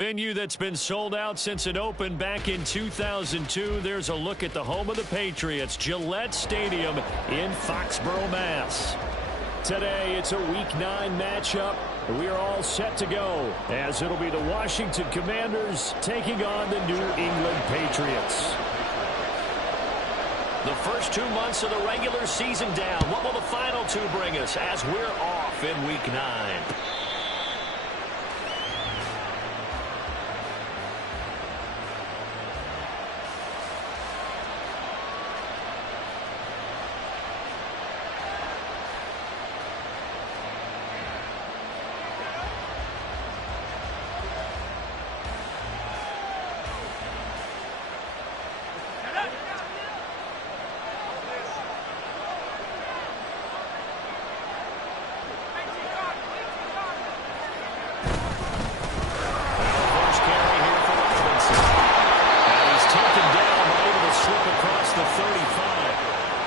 Venue that's been sold out since it opened back in 2002. There's a look at the home of the Patriots, Gillette Stadium in Foxborough, Mass. Today, it's a Week 9 matchup. We are all set to go, as it'll be the Washington Commanders taking on the New England Patriots. The first 2 months of the regular season down. What will the final 2 bring us as we're off in Week 9?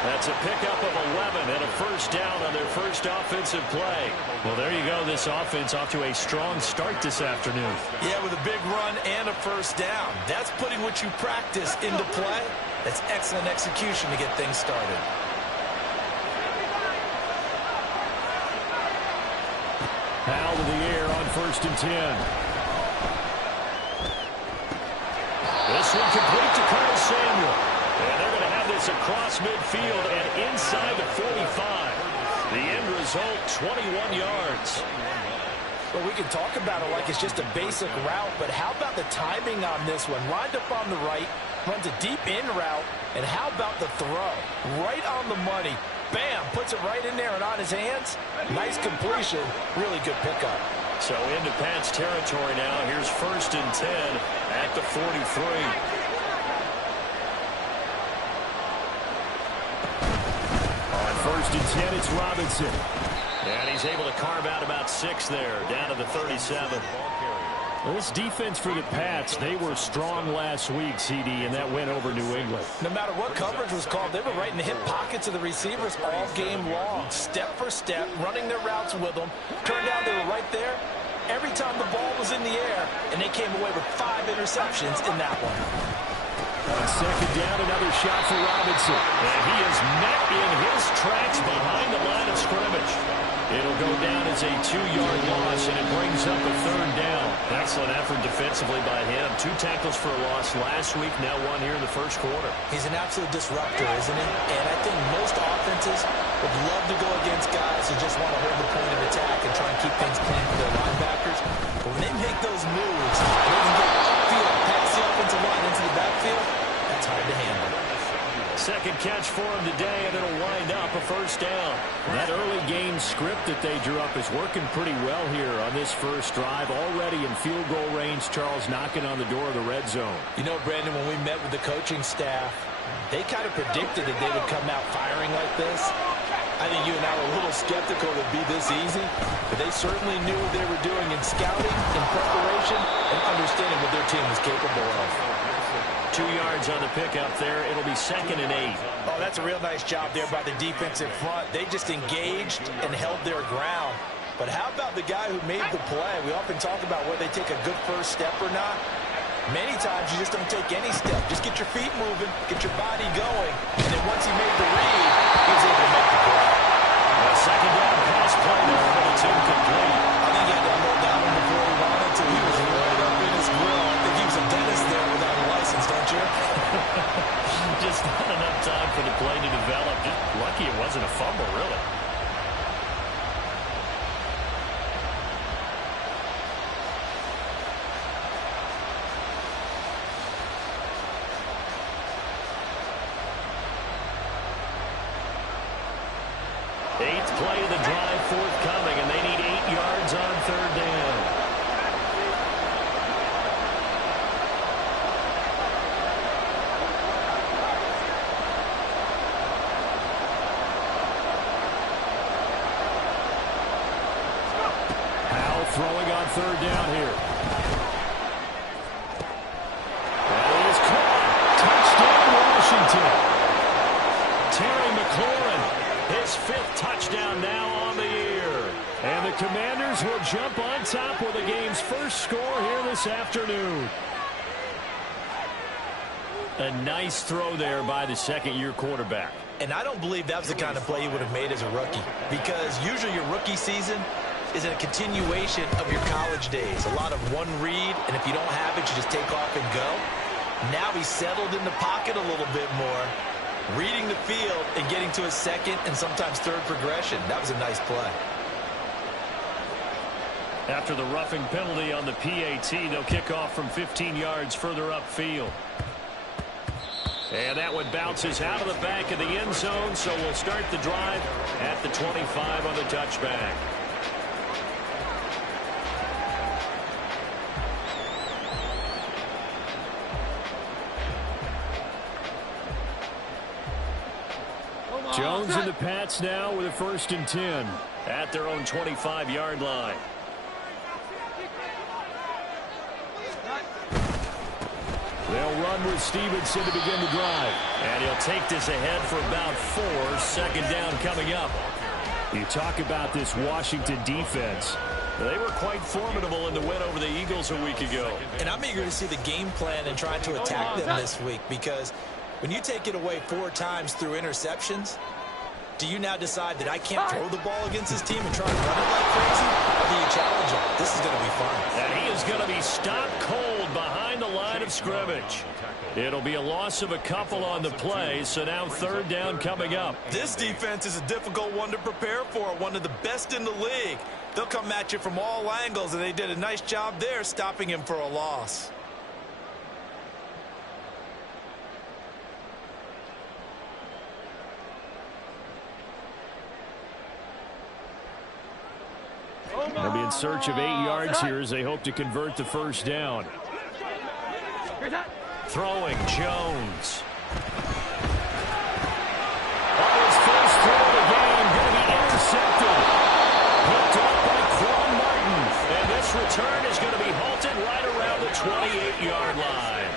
That's a pickup of 11 and a first down on their first offensive play. Well, there you go. This offense off to a strong start this afternoon. Yeah, with a big run and a first down. That's putting what you practice into play. That's excellent execution to get things started. Foul to the air on 1st and 10. This one complete to Curtis Samuel. And they're going to have this across midfield and inside the 45. The end result, 21 yards. Well, we can talk about it like it's just a basic route, but how about the timing on this one? Lined up on the right, runs a deep in route, and how about the throw? Right on the money. Bam, puts it right in there and on his hands. Nice completion, really good pickup. So into Pat's territory now. Here's 1st and 10 at the 43. On 1st and 10, it's Robinson. And he's able to carve out about 6 there, down to the 37. This defense for the Pats, they were strong last week, CD, and that went over New England. No matter what coverage was called, they were right in the hip pockets of the receivers all game long. Step for step, running their routes with them. Turned out they were right there every time the ball was in the air, and they came away with 5 interceptions in that one. On 2nd down, another shot for Robinson. And he is met in his tracks behind the line of scrimmage. It'll go down as a 2-yard loss, and it brings up a 3rd down. Excellent effort defensively by him. 2 tackles for a loss last week, now 1 here in the first quarter. He's an absolute disruptor, isn't he? And I think most offenses would love to go against guys who just want to hold the point of attack and try and keep things clean for their linebackers. But when they make those moves, they can get upfield, past the offensive line into the backfield. That's hard to handle. 2nd catch for him today, and it'll wind up a 1st down. That early game script that they drew up is working pretty well here on this first drive. Already in field goal range, Charles knocking on the door of the red zone. You know, Brandon, when we met with the coaching staff, they kind of predicted that they would come out firing like this. I think you and I were a little skeptical it would be this easy, but they certainly knew what they were doing in scouting, in preparation, and understanding what their team was capable of. 2 yards on the pickup there. It'll be 2nd and 8. Oh, that's a real nice job there by the defensive front. They just engaged and held their ground. But how about the guy who made the play? We often talk about whether they take a good first step or not. Many times you just don't take any step. Just get your feet moving, get your body going, and then once he made the read, he was able to make the play. A 2nd down pass play there, but it's incomplete. I think he had to hold down him before he wanted to. He was right up in his grill. I think he was a dentist there without a license, don't you? Just not enough time for the play to develop. Just lucky it wasn't a fumble, really. Eighth play of the drive forthcoming, and they need 8 yards on 3rd down. Howell throwing on 3rd down here. That is caught. Touchdown, Washington. Terry McLaurin. His 5th touchdown now on the year. And the Commanders Tigers will jump on top with the game's first score here this afternoon. A nice throw there by the second-year quarterback. And I don't believe that was the kind of play he would have made as a rookie, because usually your rookie season is a continuation of your college days. A lot of one read, and if you don't have it, you just take off and go. Now he's settled in the pocket a little bit more, reading the field and getting to his second and sometimes third progression. That was a nice play. After the roughing penalty on the PAT, they'll kick off from 15 yards further upfield. And that one bounces out of the back of the end zone, so we'll start the drive at the 25 on the touchback. Jones and the Pats now with a 1st and 10 at their own 25-yard line. They'll run with Stevenson to begin the drive. And he'll take this ahead for about 4. 2nd down coming up. You talk about this Washington defense. They were quite formidable in the win over the Eagles a week ago. And I'm eager to see the game plan and trying to attack them this week, because when you take it away 4 times through interceptions, do you now decide that I can't throw the ball against this team and try and run it like crazy? Or do you challenge them? This is going to be fun. And he is going to be stopped cold behind the line of scrimmage. It'll be a loss of a couple on the play, so now 3rd down coming up. This defense is a difficult one to prepare for, one of the best in the league. They'll come at you from all angles, and they did a nice job there stopping him for a loss. They'll be in search of 8 yards here as they hope to convert the 1st down. Throwing, Jones. On his first throw of the game, going to be intercepted. Picked up by Quan Martin. And this return is going to be halted right around the 28-yard line.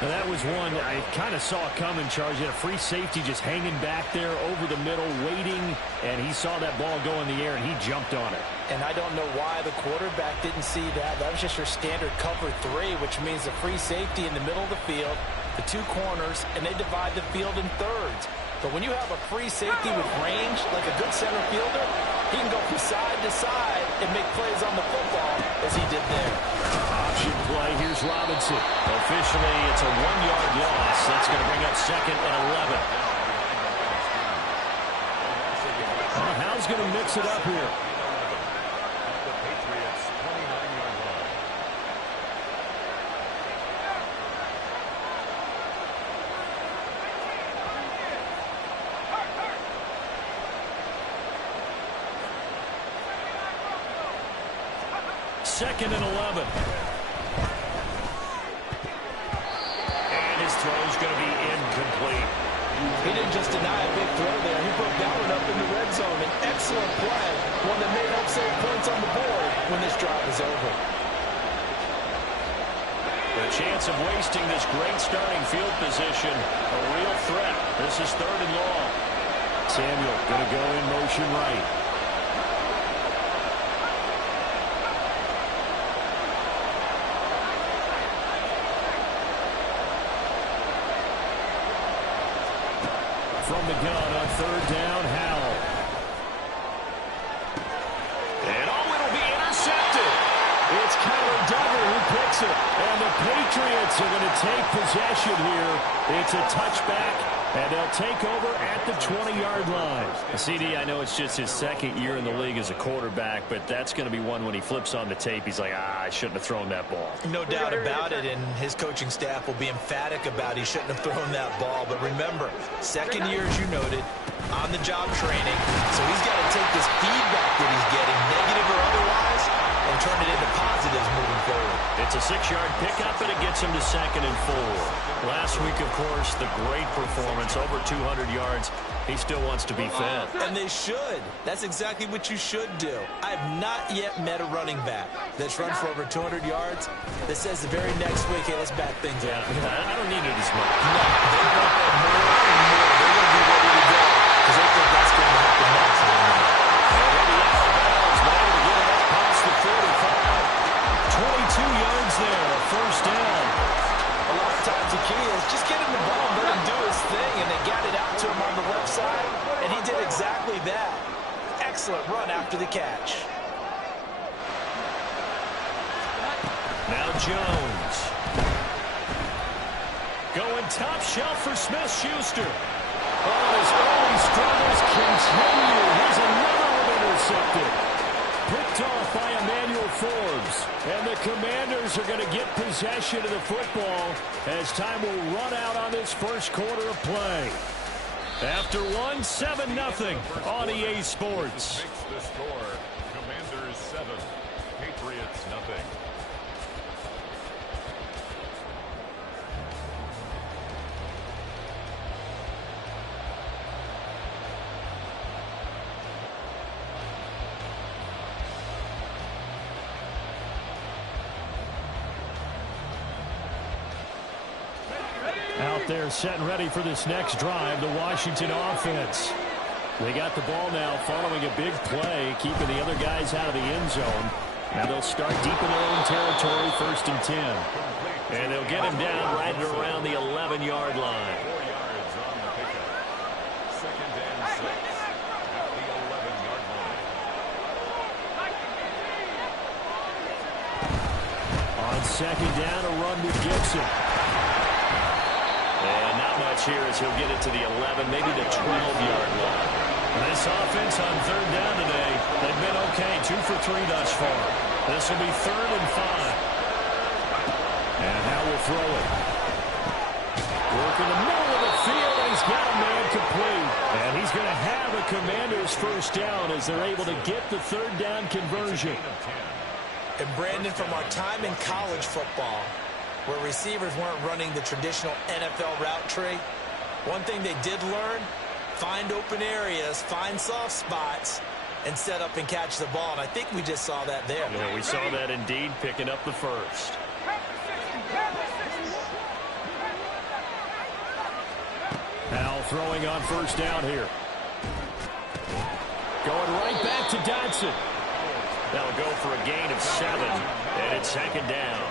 Now that was one I kind of saw coming, Charles. You had a free safety just hanging back there over the middle, waiting, and he saw that ball go in the air, and he jumped on it. And I don't know why the quarterback didn't see that. That was just your standard cover 3, which means the free safety in the middle of the field, the 2 corners, and they divide the field in thirds. But when you have a free safety with range, like a good center fielder, he can go from side to side and make plays on the football as he did there. Option play. Here's Robinson. Officially, it's a 1-yard loss. That's going to bring up 2nd and 11. Well, Hal's going to mix it up here. Second and 11. And his throw's going to be incomplete. He didn't just deny a big throw there. He put that one up in the red zone. An excellent play. One that may help save points on the board when this drive is over. The chance of wasting this great starting field position, a real threat. This is 3rd and long. Samuel going to go in motion right. From the gun on 3rd down, Howell. And it'll be intercepted. It's Kyler Duggar who picks it. And the Patriots are going to take possession here. It's a touchback, and they'll take over at the 20-yard line. CD, I know it's just his 2nd year in the league as a quarterback, but that's going to be one when he flips on the tape. He's like, I shouldn't have thrown that ball. No doubt about it, and his coaching staff will be emphatic about he shouldn't have thrown that ball. But remember, 2nd year, as you noted, on-the-job training. So he's got to take this feedback that he's getting, negative or otherwise, and turn it into positives moving forward. It's a 6-yard pickup, and it gets him to 2nd and 4. Last week, of course, the great performance, over 200 yards. He still wants to be fed. And they should. That's exactly what you should do. I have not yet met a running back that's run for over 200 yards that says the very next week, hey, let's back things up. I don't need it as much. No, they want that more and more. They're going to be ready to go because they think that's going to happen next. Maybe out of bounds, but able to get excellent run after the catch. Now Jones. Going top shelf for Smith-Schuster. Oh, his early struggles continue. Here's another one intercepted. Picked off by Emmanuel Forbes. And the Commanders are going to get possession of the football as time will run out on this first quarter of play. After one, 7-0 on EA Sports. Makes the score. Commanders 7, Patriots 0. Out there set and ready for this next drive, the Washington offense. They got the ball now following a big play, keeping the other guys out of the end zone. Now they'll start deep in their own territory, 1st and 10. And they'll get him down right at around the 11-yard line. 4 yards on the pickup. 2nd and 6 at the 11-yard line. On 2nd down, a run with Gibson. And not much here as he'll get it to the 11, maybe the 12-yard line. This offense on 3rd down today, they've been okay, 2 for 3 thus far. This will be 3rd and 5. And Howe will throw it. Work in the middle of the field, and he's got a man complete. And he's going to have a Commander's first down as they're able to get the 3rd down conversion. And Brandon, from our time in college football, where receivers weren't running the traditional NFL route tree, one thing they did learn, find open areas, find soft spots, and set up and catch the ball. And I think we just saw that there. Yeah, we saw that indeed, picking up the first. Now throwing on 1st down here. Going right back to Dodson. That'll go for a gain of 7, and it's 2nd down.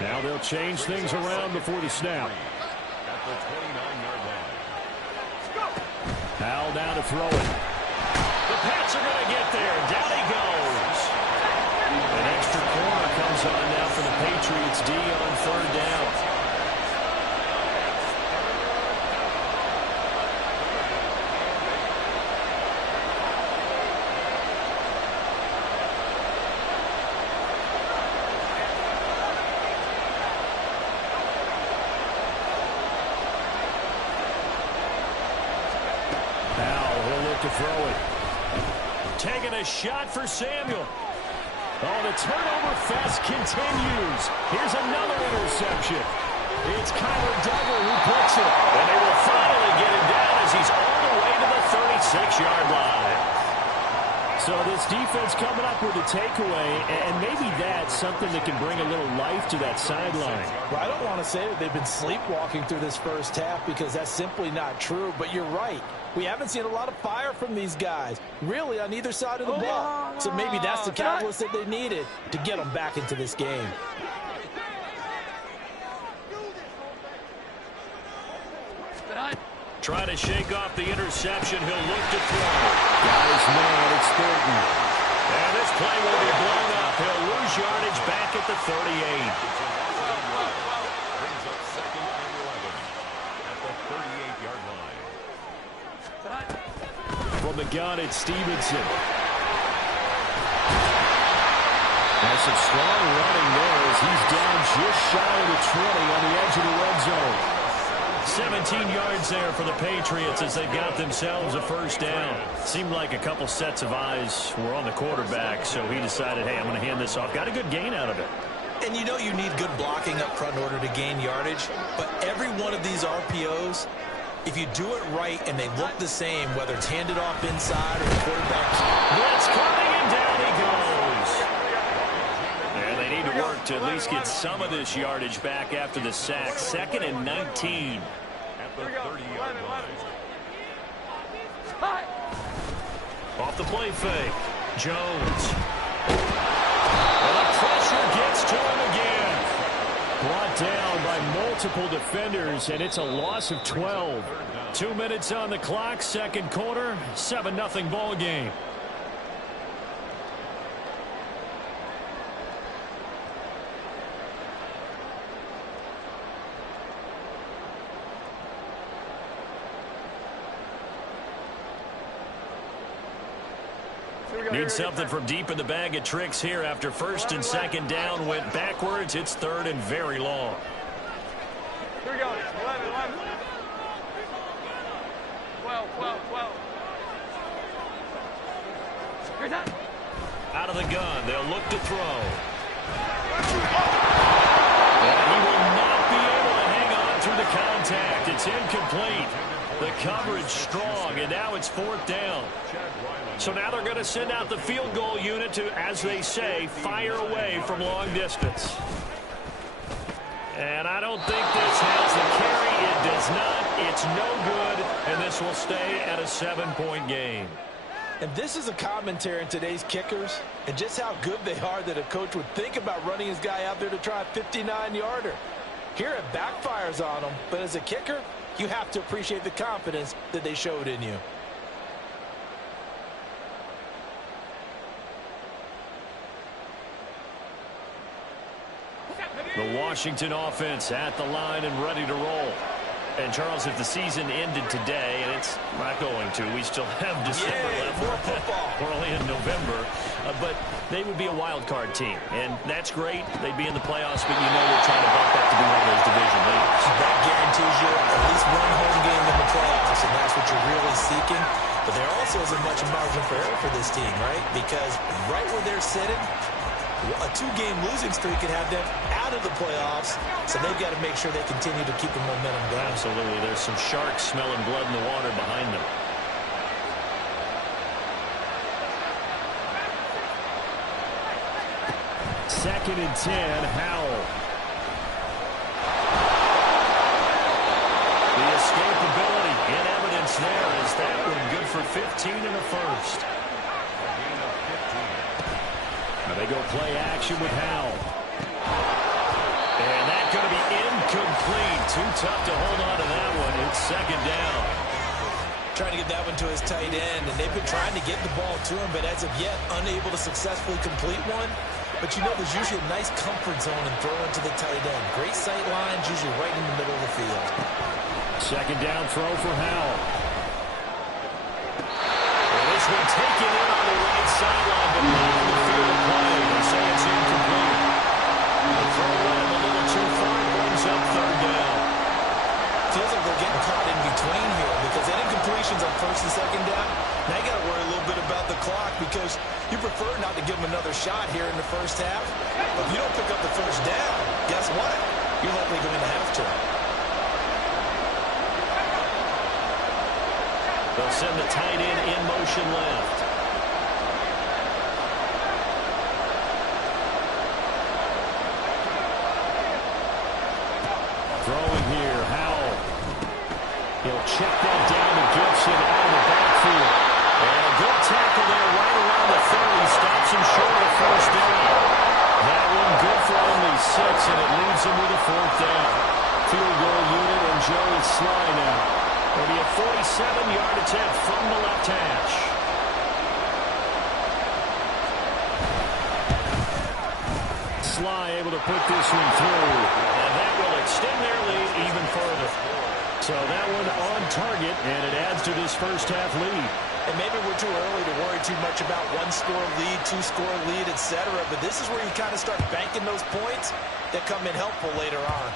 Now they'll change things around before the snap. At the 29-yard line. Howell down to throw it. The Pats are going to get there. Down he goes. An extra corner comes on now for the Patriots D on 3rd down. To throw it. Taking a shot for Samuel. Oh, the turnover fest continues. Here's another interception. It's Kyler Duggar who puts it. And they will finally get him down as he's all the way to the 36-yard line. So this defense coming up with a takeaway, and maybe that's something that can bring a little life to that sideline. Well, I don't want to say that they've been sleepwalking through this first half because that's simply not true, but you're right. We haven't seen a lot of fire from these guys, really, on either side of the ball. So maybe that's the catalyst that they needed to get them back into this game. Trying to shake off the interception. He'll look to throw. Got his man. It's Thornton. And this play will be blown up. He'll lose yardage back at the 38. Brings up 2nd and 11 at the 38-yard line. From the gun, it's Stevenson. Has some strong running there as he's down just shy of the 20 on the edge of the red zone. 17 yards there for the Patriots as they've got themselves a first down. Seemed like a couple sets of eyes were on the quarterback, so he decided, hey, I'm going to hand this off. Got a good gain out of it. And you know you need good blocking up front in order to gain yardage, but every one of these RPOs, if you do it right and they look the same, whether it's handed off inside or the quarterback. Blitz coming, and down he goes. And they need to work to at least get some of this yardage back after the sack. 2nd and 19. At the 30-yard line. Off the play fake. Jones. And the pressure gets to him again. Brought down by multiple defenders, and it's a loss of 12. 2 minutes on the clock, second quarter, 7-0 ball game. Need something from deep in the bag of tricks here after first and second down went backwards. It's third and very long. Here we go. 11, 11. 12, 12, 12. Here's that. Out of the gun, they'll look to throw. And he will not be able to hang on through the contact. It's incomplete. The coverage strong, and now it's fourth down. So now they're going to send out the field goal unit to, as they say, fire away from long distance. And I don't think this has the carry. It does not. It's no good, and this will stay at a 7-point game. And this is a commentary on today's kickers and just how good they are that a coach would think about running his guy out there to try a 59-yarder. Here it backfires on him, but as a kicker, you have to appreciate the confidence that they showed in you. The Washington offense at the line and ready to roll. And, Charles, if the season ended today, and it's not going to, we still have December left. More football. We're only in November. But they would be a wild card team. And that's great. They'd be in the playoffs, but you know they're trying to bump up to be one of those division leaders. That guarantees you at least one home game in the playoffs, and that's what you're really seeking. But there also isn't much margin for error for this team, right? Because right where they're sitting, a 2-game losing streak could have them out of the playoffs, so they've got to make sure they continue to keep the momentum going. Absolutely. There's some sharks smelling blood in the water behind them. Second and 10, Howell. The escapability in evidence there is that one good for 15 in the first. Now they go play action with Howell. And that's going to be incomplete. Too tough to hold on to that one. It's second down. Trying to get that one to his tight end, and they've been trying to get the ball to him, but as of yet, unable to successfully complete one. But you know, there's usually a nice comfort zone in throwing to the tight end. Great sight lines, usually right in the middle of the field. Second down throw for Howell. Well, this one taken in on the right sideline, but not on the field of play. They say it's incomplete. The throw went a little too far, brings up third down. Feels like they're getting caught in between here because that incompletion's on first and second down. Now you got to worry a little bit about the clock because you prefer not to give them another shot here in the first half. But if you don't pick up the first down, guess what? You're likely going to have to. They'll send the tight end in motion left. Throwing here, Howell. He'll check that down to Gibson out of the backfield. And a good tackle there right around the 30. Stops him short of the first down. That one good for only 6, and it leaves him with a fourth down. Field goal unit and Joey Sly now. It'll be a 47-yard attempt from the left hash. Sly able to put this one through, and that will extend their lead even further. So that one on target, and it adds to this first half lead. And maybe we're too early to worry too much about one-score lead, two-score lead, etc. But this is where you kind of start banking those points that come in helpful later on.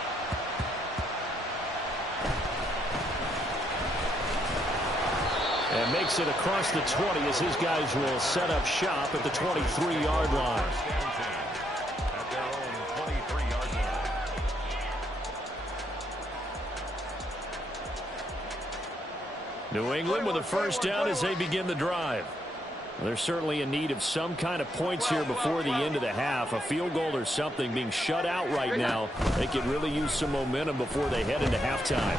And makes it across the 20 as his guys will set up shop at the 23-yard line. At their own 23-yard line. New England with a first down as they begin the drive. They're certainly in need of some kind of points here before the end of the half. A field goal or something being shut out right now. They could really use some momentum before they head into halftime.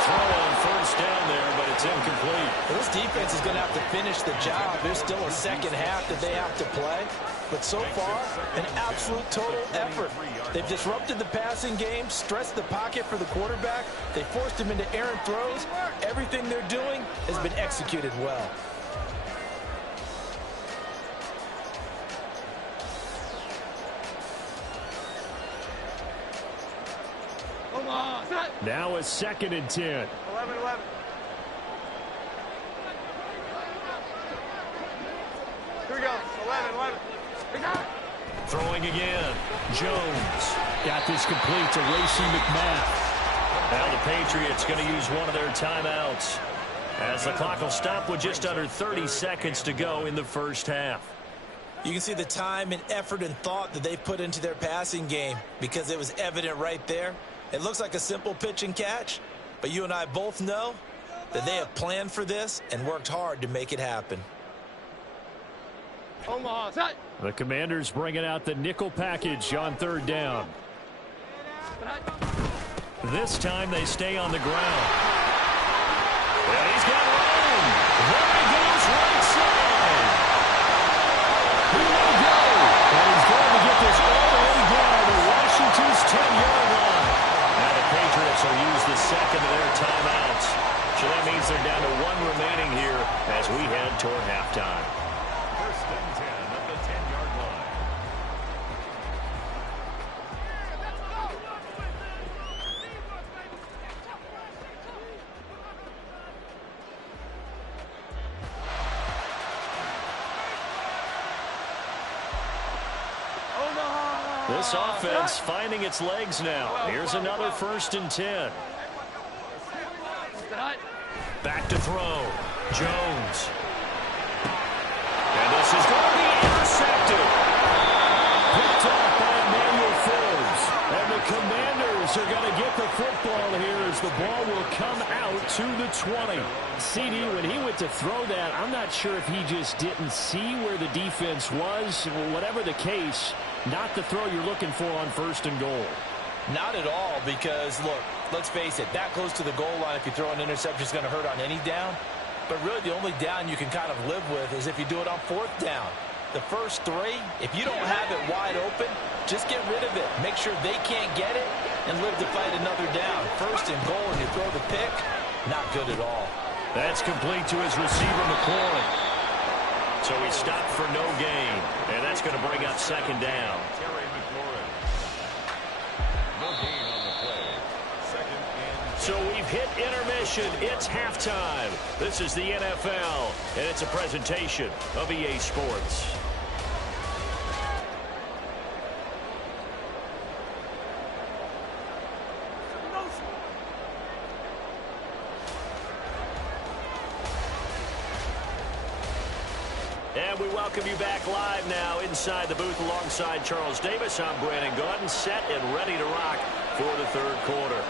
Throw on first down there, but It's incomplete. Well, this defense is going to have to finish the job. There's still a second half that they have to play. But so far, an absolute total effort. They've disrupted the passing game, stressed the pocket for the quarterback. They forced him into errant throws. Everything they're doing has been executed well. Now a 2nd and 10. 11-11. Here we go. 11-11. Throwing again. Jones got this complete to Racey McMath. Now the Patriots going to use one of their timeouts as the clock will stop with just under 30 seconds to go in the first half. You can see the time and effort and thought that they've put into their passing game because it was evident right there. It looks like a simple pitch and catch, but you and I both know that they have planned for this and worked hard to make it happen. Omaha, set. The Commanders bringing out the nickel package on 3rd down. This time they stay on the ground. And he's got room. There he goes right side. He will go. And he's going to get this all the way down to Washington's 10-yard line. Now the Patriots will use the second of their timeouts. So that means they're down to 1 remaining here as we head toward halftime. 1st and 10 at the 10-yard line. This offense finding its legs now. Here's another 1st and 10. Back to throw. Jones. And this is going to be intercepted. Picked off by Emmanuel Forbes. And the Commanders are going to get the football here as the ball will come out to the 20. CD, when he went to throw that, I'm not sure if he just didn't see where the defense was. Whatever the case, not the throw you're looking for on 1st and goal. Not at all, because, look, let's face it, that close to the goal line, if you throw an interception, is going to hurt on any down. But really, the only down you can kind of live with is if you do it on 4th down. The first 3, if you don't have it wide open, just get rid of it. Make sure they can't get it and live to fight another down. 1st and goal, and you throw the pick, not good at all. That's complete to his receiver, McLaurin. So he stopped for no gain, and that's going to bring up 2nd down. Terry McLaurin. No gain on the play. 2nd and 10. So we've hit intermission. It's halftime. This is the NFL, and it's a presentation of EA Sports. And we welcome you back live now inside the booth alongside Charles Davis. I'm Brandon Gordon, set and ready to rock for the 3rd quarter.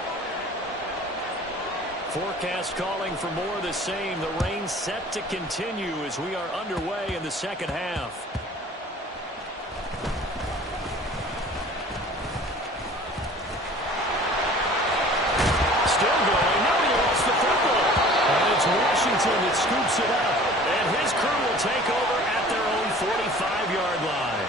Forecast calling for more of the same. The rain set to continue as we are underway in the 2nd half. Still going. Now he lost the football. And it's Washington that scoops it up. And his crew will take over at their own 45-yard line.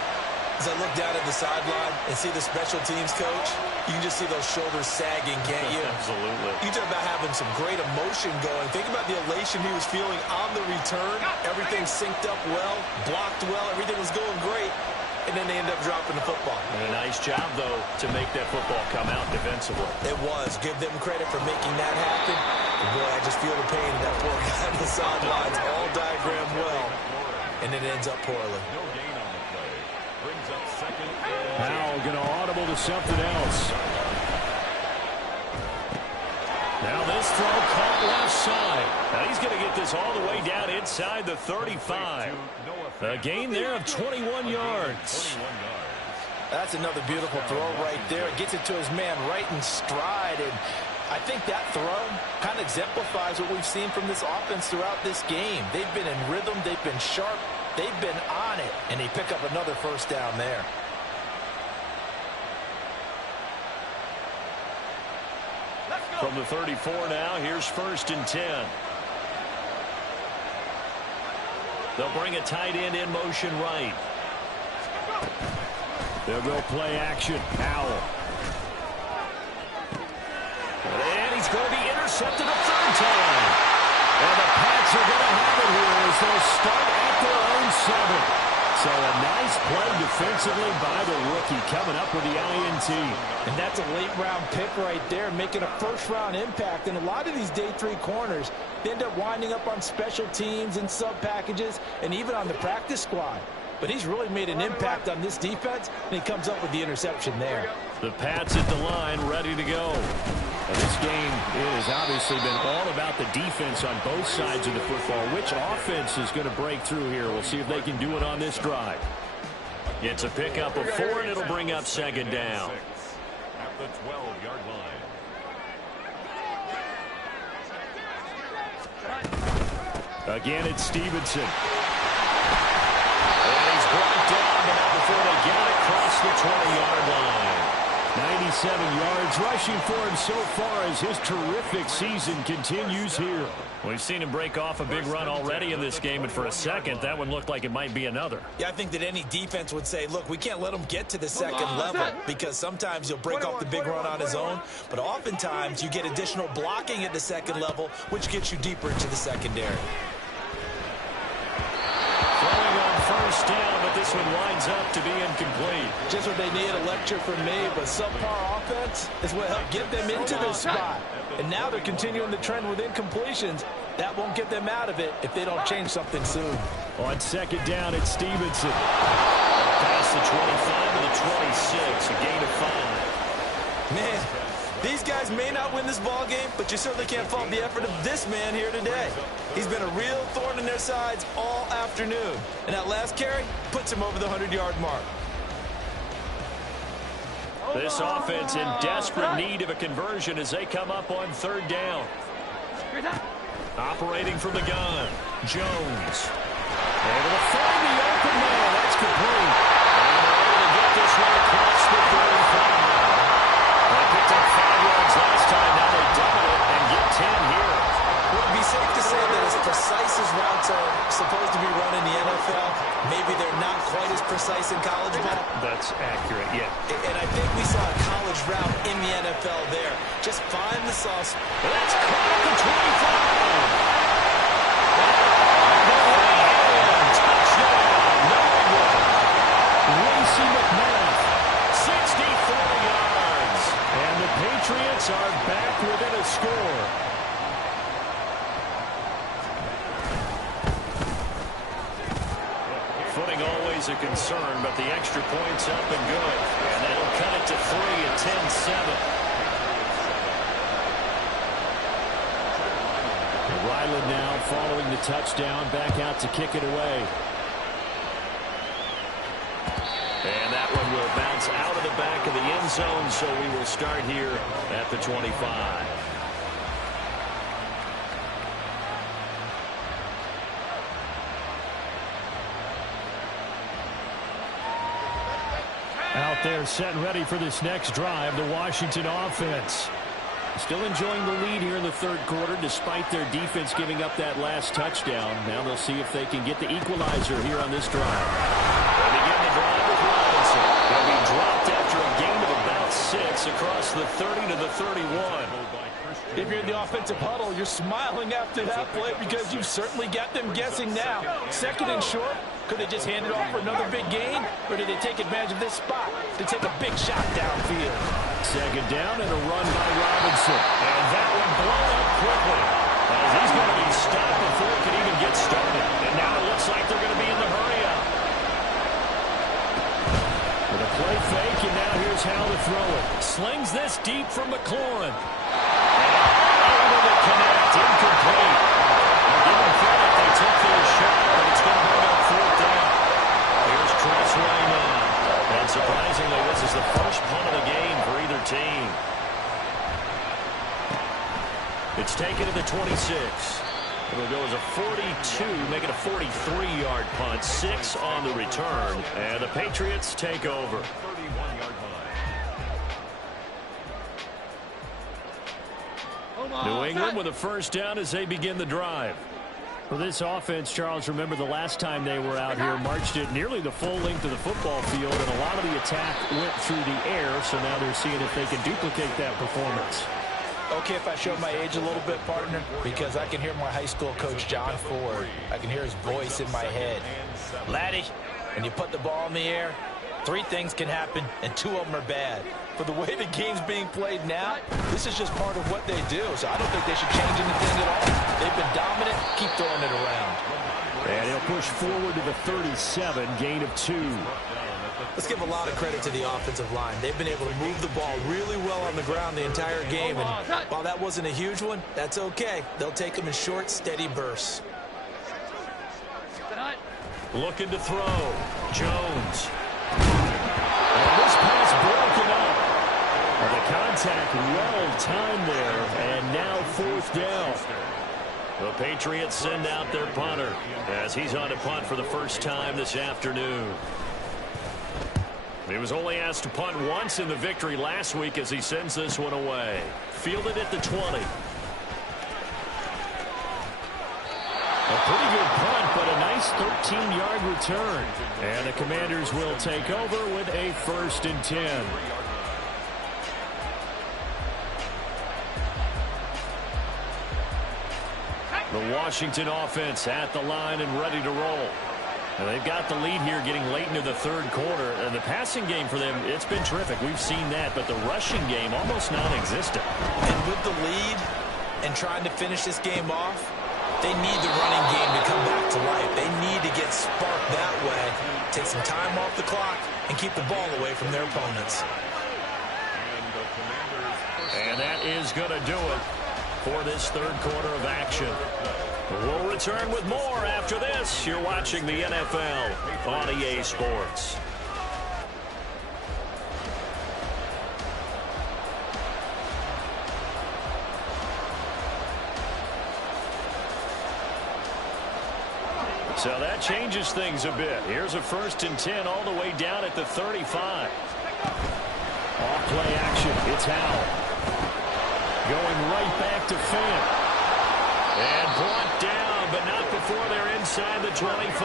As I look down at the sideline and see the special teams coach, you can just see those shoulders sagging, can't you? Absolutely. You talk about having some great emotion going. Think about the elation he was feeling on the return. Everything synced up well, blocked well, everything was going great. And then they end up dropping the football. And a nice job, though, to make that football come out defensively. It was. Give them credit for making that happen. And boy, I just feel the pain of that poor guy on the sidelines. All diagrammed well. And it ends up poorly. No gain on the play. Brings up 2nd and 10. Now going to audible to something else. Now this throw caught left side. Now he's going to get this all the way down inside the 35. A gain there of 21 yards. That's another beautiful throw right there. It gets it to his man right in stride. And I think that throw kind of exemplifies what we've seen from this offense throughout this game. They've been in rhythm. They've been sharp. They've been on it. And they pick up another 1st down there. From the 34 now, here's 1st and 10. They'll bring a tight end in motion right. They'll go play action. Howell. And he's going to be intercepted a third time. And the Pats are going to have it here as they'll start at their own 7. So a nice play defensively by the rookie coming up with the INT. And that's a late-round pick right there, making a first-round impact. And a lot of these day 3 corners, they end up winding up on special teams and sub-packages and even on the practice squad. But he's really made an impact on this defense, and he comes up with the interception there. The Pats at the line, ready to go. And this game has obviously been all about the defense on both sides of the football. Which offense is going to break through here? We'll see if they can do it on this drive. It's a pickup of 4, and it'll bring up second down. At the 12-yard line. Again, it's Stevenson. And he's brought down, but not before they get it across the 20-yard line. 97 yards rushing for him so far as his terrific season continues here. We've seen him break off a big run already in this game, and for a second, that one looked like it might be another. Yeah, I think that any defense would say, look, we can't let him get to the second level, because sometimes he'll break off the big run on his own, but oftentimes you get additional blocking at the second level, which gets you deeper into the secondary. Throwing on first down, but this one winds up to be incomplete. Just what they need, a lecture from me, but subpar offense is what helped get them into this spot. And now they're continuing the trend with incompletions. That won't get them out of it if they don't change something soon. On second down, it's Stevenson. Past the 25 to the 26, a gain of 5. Man, these guys may not win this ball game, but you certainly can't fault the effort of this man here today. He's been a real thorn in their sides all afternoon. And that last carry puts him over the 100-yard mark. This offense in desperate need of a conversion as they come up on third down. Operating from the gun, Jones. Able to find the open man. That's complete. And they're able to get this one across the 35. They picked up 5 yards last time. Now they double it and get 10 here. Would it be safe to say that as precise as routes are supposed to be run in the NFL, maybe they're not quite as precise in college ball? That's accurate, yeah. And I think we saw a college route in the NFL there. Just find the sauce. That's caught at the 25. Touchdown, Norwood. Lacey McMath, 64 yards. And the Patriots are back within a score. Footing always a concern, but the extra point's up and good. And that'll cut it to 3 at 10-7. Ryland now following the touchdown, back out to kick it away. And that one will bounce out of the back of the end zone, so we will start here at the 25. Out there set and ready for this next drive, the Washington offense. Still enjoying the lead here in the third quarter despite their defense giving up that last touchdown. Now they'll see if they can get the equalizer here on this drive. They begin the drive with Robinson. He'll be dropped after a gain of about 6 across the 30 to the 31. If you're in the offensive huddle, you're smiling after that play because you've certainly got them guessing now. Second and short, could they just hand it off for another big gain? Or did they take advantage of this spot to take a big shot downfield? Second down and a run by Robinson. And that one blown up quickly. As he's going to be stopped before it can even get started. And now it looks like they're going to be in the hurry-up. With a play fake, and now here's how to throw it. Slings this deep from McLaurin. Able to connect, incomplete. Now give them credit, they took their shot, but it's going to bring up fourth down. Here's Tressway now. And surprisingly, this is the first punt of the game for either team. It's taken to the 26. It'll go as a 42, make it a 43-yard punt, 6 on the return, and the Patriots take over. 31-yard line. New England with a first down as they begin the drive. Well, this offense, Charles, remember the last time they were out here, marched it nearly the full length of the football field, and a lot of the attack went through the air, so now they're seeing if they can duplicate that performance. Okay, if I show my age a little bit, partner, because I can hear my high school coach, John Ford. I can hear his voice in my head. Laddie, when you put the ball in the air, 3 things can happen, and 2 of them are bad. For the way the game's being played now, this is just part of what they do, so I don't think they should change anything at all. They've been dominant. Keep throwing it around. And he'll push forward to the 37, gain of 2. Let's give a lot of credit to the offensive line. They've been able to move the ball really well on the ground the entire game, and while that wasn't a huge one, that's okay. They'll take them in short, steady bursts. Looking to throw. Jones. And this pass broken up. Well, the contact well timed there, and now 4th down. The Patriots send out their punter as he's on to punt for the first time this afternoon. He was only asked to punt once in the victory last week as he sends this one away. Fielded at the 20. A pretty good punt, but a nice 13-yard return. And the Commanders will take over with a 1st and 10. The Washington offense at the line and ready to roll. And they've got the lead here getting late into the 3rd quarter. And the passing game for them, it's been terrific. We've seen that, but the rushing game almost non-existent. And with the lead and trying to finish this game off, they need the running game to come back to life. They need to get sparked that way, take some time off the clock, and keep the ball away from their opponents. And that is going to do it for this 3rd quarter of action. We'll return with more after this. You're watching the NFL on EA Sports. So that changes things a bit. Here's a 1st and 10 all the way down at the 35. Off play action. It's Howell. Going right back to Fant. And brought down, but not before they're inside the 25.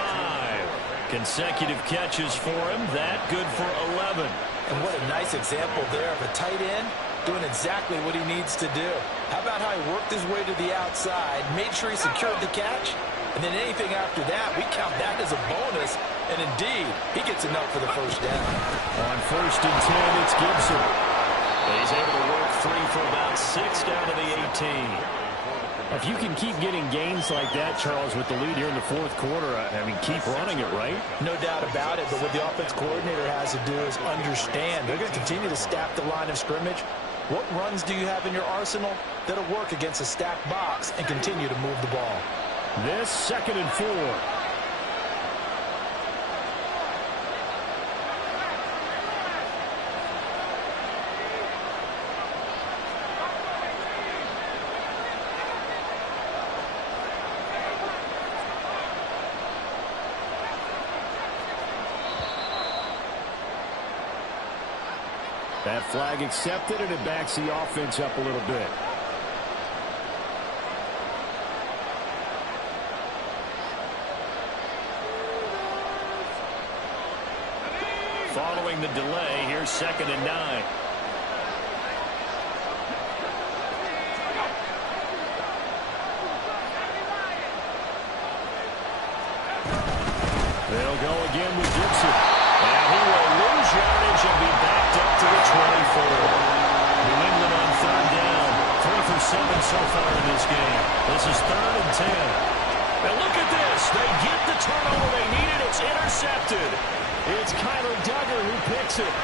Consecutive catches for him. That good for 11. And what a nice example there of a tight end doing exactly what he needs to do. How about how he worked his way to the outside, made sure he secured the catch, and then anything after that, we count that as a bonus. And indeed, he gets enough for the 1st down. On 1st and 10, it's Gibson. He's able to work 3 for about 6 down to the 18. If you can keep getting gains like that, Charles, with the lead here in the 4th quarter, I mean, keep running it, right? No doubt about it, but what the offense coordinator has to do is understand. They're going to continue to stack the line of scrimmage. What runs do you have in your arsenal that'll work against a stacked box and continue to move the ball? This 2nd and 4. That flag accepted, and it backs the offense up a little bit. Following the delay, here's 2nd and 9. They'll go again with Gibson. And he will lose yardage and be backed up to the 24. New England on 3rd down. 3 for 7 so far in this game. This is 3rd and 10. And look at this. They get the turnover they needed. It's intercepted. It's Kyler Duggar who picks it.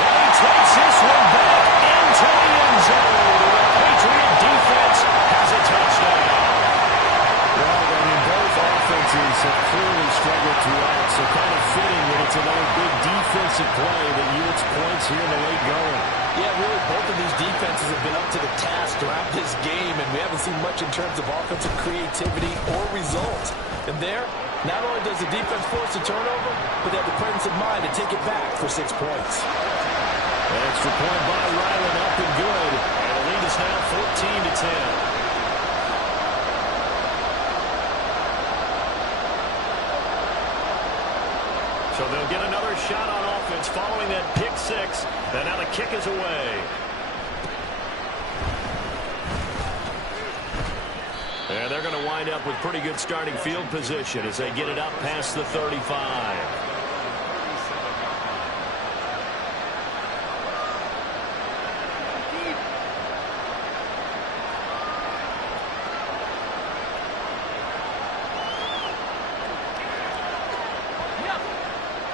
And he takes this one back into the end zone. The Patriot defense has a touchdown. Well, I mean, both offenses have clearly struggled throughout, so kind of fitting that it's another big defensive play that yields points here in the late going. Yeah, really, both of these defenses have been up to the task throughout this game, and we haven't seen much in terms of offensive creativity or results. And there, not only does the defense force a turnover, but they have the presence of mind to take it back for 6 points. Extra point by Ryland, up and good. And the lead is now 14-10. So they'll get another shot on offense following that pick six. And now the kick is away. And they're going to wind up with pretty good starting field position as they get it up past the 35.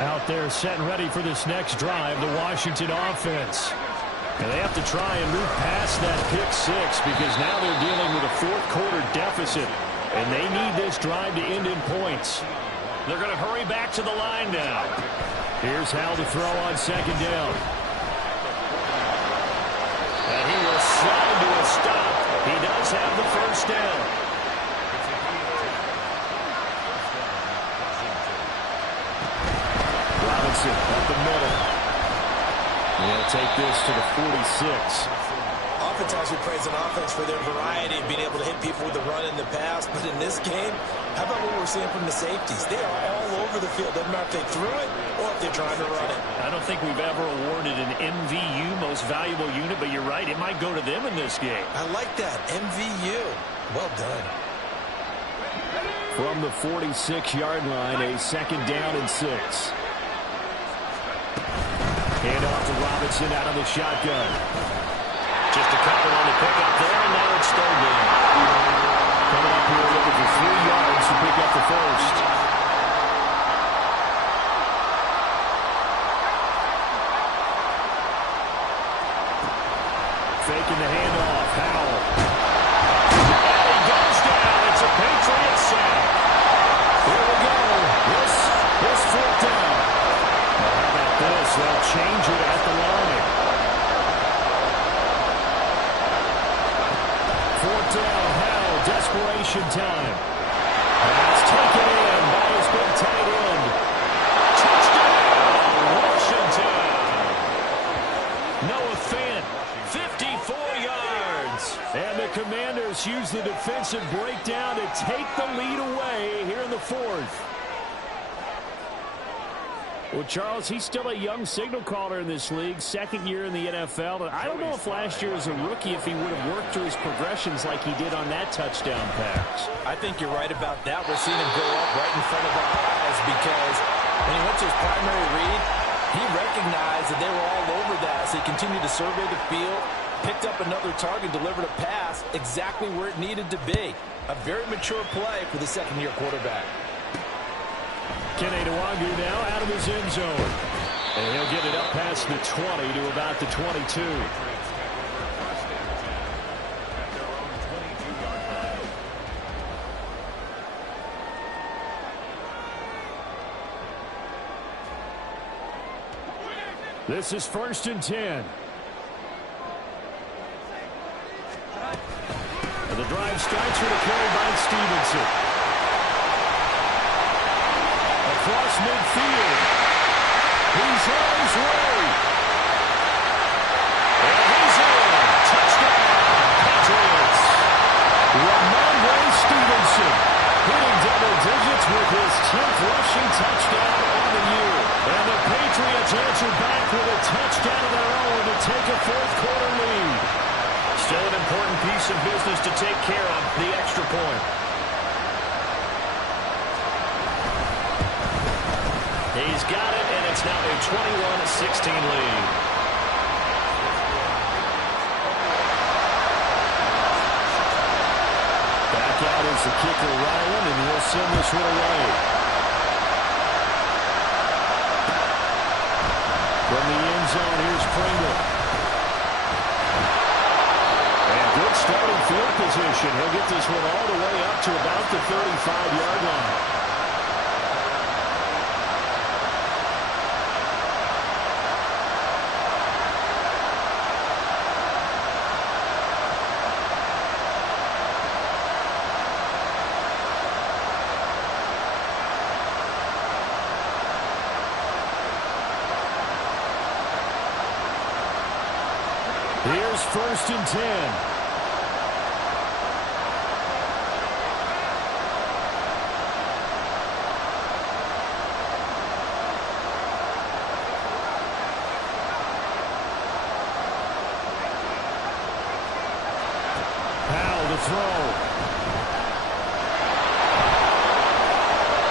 Out there set and ready for this next drive, the Washington offense. And they have to try and move past that pick six because now they're dealing with a fourth-quarter deficit, and they need this drive to end in points. They're going to hurry back to the line now. Here's Hal to throw on second down. And he will slide to a stop. He does have the first down. Robinson up the middle. He'll take this to the 46. Oftentimes we praise an offense for their variety of being able to hit people with the run in the pass. But in this game, how about what we're seeing from the safeties? They are all over the field. Doesn't matter if they threw it or if they're trying to run it. I don't think we've ever awarded an MVU, most valuable unit, but you're right. It might go to them in this game. I like that. MVU. Well done. From the 46-yard line, a second down and 6. Hand off to Robinson out of the shotgun. Just a couple on the pickup there, and now it's third down. Coming up here looking for 3 yards to pick up the first. Faking the handoff. Howell. And he goes down. It's a Patriots sack. Here we go. This fourth down. How about this? They'll change it at the line. Fourth down, Howell, desperation time. And it's taken in by his big tight end. Touchdown, Washington. Noah Fant, 54 yards. And the Commanders use the defensive breakdown to take the lead away here in the fourth. Well, Charles, he's still a young signal caller in this league, second year in the NFL. And I don't know if last year as a rookie, if he would have worked through his progressions like he did on that touchdown pass. I think you're right about that. We're seeing him go up right in front of our eyes because when he went to his primary read, he recognized that they were all over that. So he continued to survey the field, picked up another target, delivered a pass exactly where it needed to be. A very mature play for the second-year quarterback. Kenny Nwangu now out of his end zone. And he'll get it up past the 20 to about the 22. This is 1st and 10. And the drive starts with a carry by Stevenson. Across midfield. He's on his way. And he's in. Touchdown, Patriots. Ramondre Stevenson hitting double digits with his 10th rushing touchdown on the year. And the Patriots answer back with a touchdown of their own to take a fourth-quarter lead. Still an important piece of business to take care of, the extra point. He's got it, and it's now a 21-16 lead. Back out is the kicker, Ryland, and he'll send this one away. From the end zone, here's Pringle. And good starting field position. He'll get this one all the way up to about the 35-yard line. Here's 1st and 10. Powell to throw.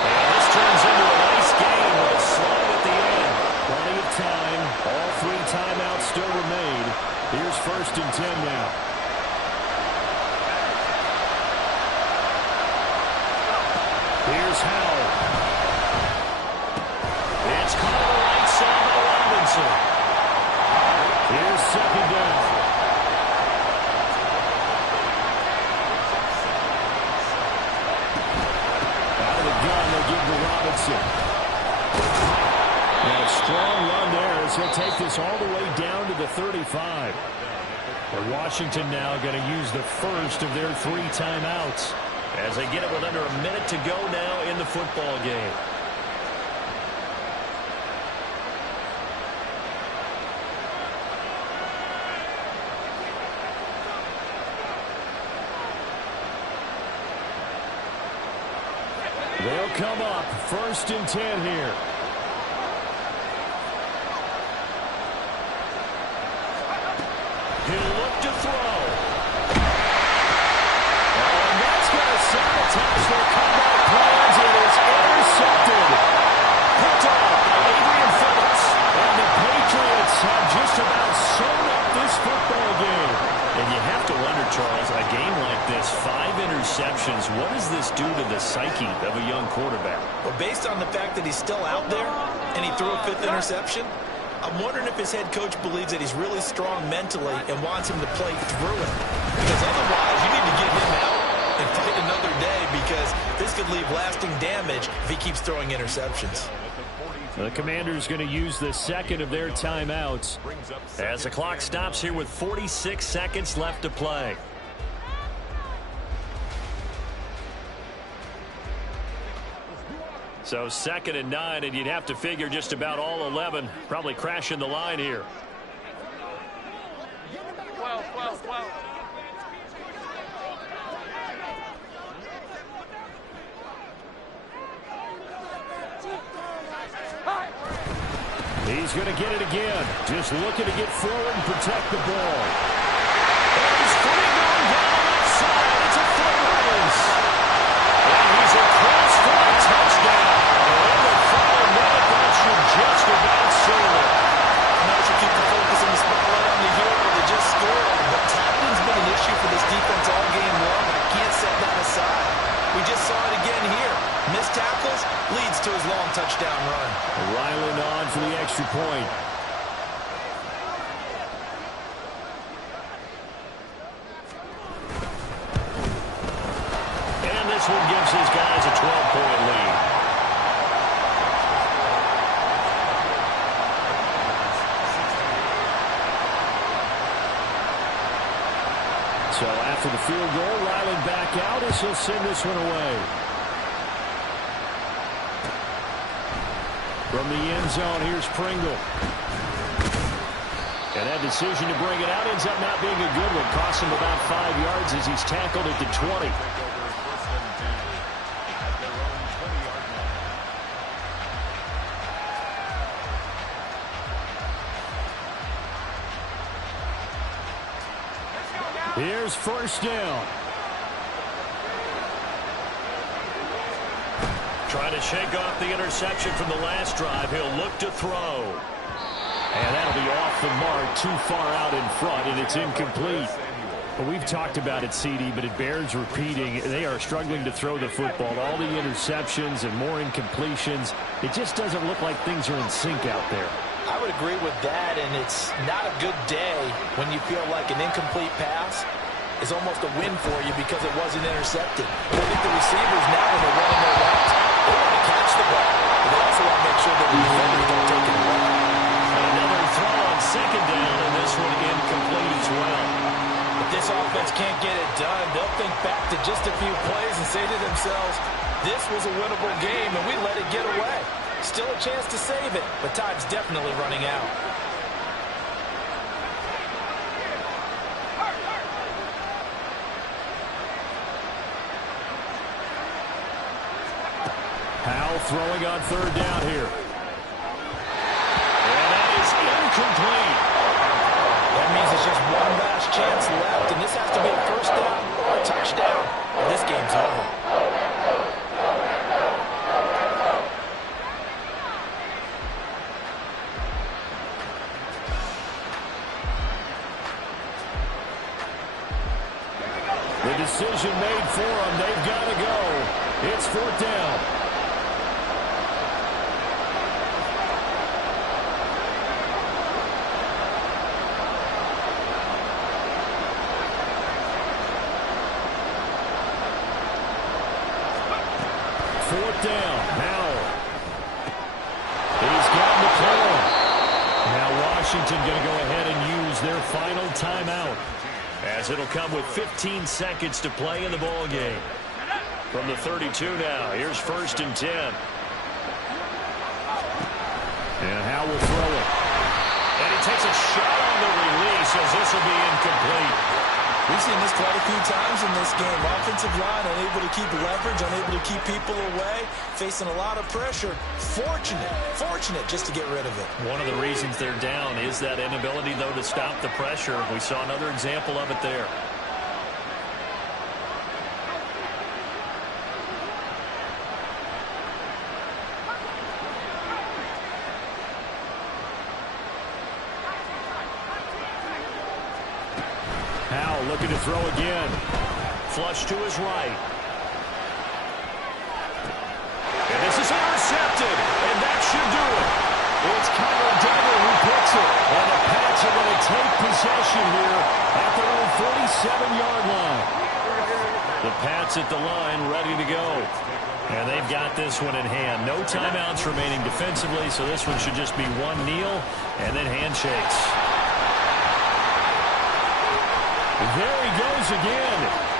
And this turns into a nice game with a slide at the end. Plenty of time. All 3 timeouts still remain. Here's 1st and 10 now. Here's Howell. It's caught on the right side by Robinson. Here's 2nd down. Out of the gun, they'll give to Robinson. And a strong run there as he'll take this all the way down to the 35. But Washington now going to use the first of their 3 timeouts as they get it with under a minute to go now in the football game. They'll come up 1st and 10 here. He'll look to throw. And that's going to sabotage their comeback plans. It is intercepted. Picked off by Adrian Phillips. And the Patriots have just about sewn up this football game. And you have to wonder, Charles, a game like this, 5 interceptions, what does this do to the psyche of a young quarterback? Well, based on the fact that he's still out there and he threw a 5th interception, I'm wondering if his head coach believes that he's really strong mentally and wants him to play through it. Because otherwise, you need to get him out and fight another day, because this could leave lasting damage if he keeps throwing interceptions. The Commanders going to use the 2nd of their timeouts as the clock stops here with 46 seconds left to play. So 2nd and 9, and you'd have to figure just about all 11 probably crashing the line here. 12, 12, 12. He's going to get it again. Just looking to get forward and protect the ball. And he's free going down the left side. It's a foot race. And he's across for a touchdown. And in the final minute, that should just about seal it. Now should keep the focus in the spotlight on the hero that just scored. But tackling's been an issue for this defense all game long. I can't set that aside. We just saw it again here. Missed tackles leads to his long touchdown run. Ryland on for the extra point. And this one gives his guys a 12-point lead. So after the field goal, Ryland back out as he'll send this one away. From the end zone, here's Pringle. And that decision to bring it out ends up not being a good one. Costs him about 5 yards as he's tackled at the 20. Here's 1st down. Trying to shake off the interception from the last drive. He'll look to throw. And that'll be off the mark, too far out in front, and it's incomplete. Well, we've talked about it, CD, but it bears repeating. They are struggling to throw the football. All the interceptions and more incompletions. It just doesn't look like things are in sync out there. I would agree with that, and it's not a good day when you feel like an incomplete pass is almost a win for you because it wasn't intercepted. I think the receivers now, when they're running their routes, they want to catch the ball, but they also want to make sure that the defenders don't take it away. Another throw on 2nd down, and this one incomplete as well. If this offense can't get it done, they'll think back to just a few plays and say to themselves, this was a winnable game, and we let it get away. Still a chance to save it, but time's definitely running out. Howell throwing on third down here. And that is incomplete. That means it's just one last chance left, and this has to be a first down or a touchdown, or this game's over. The decision made for them. They've got to go. It's fourth down. Fourth down. Howell. He's got McClellan. Now Washington going to go ahead and use their final timeout, as it'll come with 15 seconds to play in the ball game. From the 32 now, here's first and 10. And Howell will throw it. And he takes a shot on the release, as this will be incomplete. We've seen this quite a few times in this game. Offensive line unable to keep leverage, unable to keep people away, facing a lot of pressure. Fortunate just to get rid of it. One of the reasons they're down is that inability, though, to stop the pressure. We saw another example of it there. Howell looking to throw again. Flush to his right. And this is intercepted, and that should do it. It's Kyle Duggar who picks it. And the Pats are going to take possession here at their own 47-yard line. The Pats at the line ready to go. And they've got this one in hand. No timeouts remaining defensively, so this one should just be one kneel and then handshakes. There he goes again.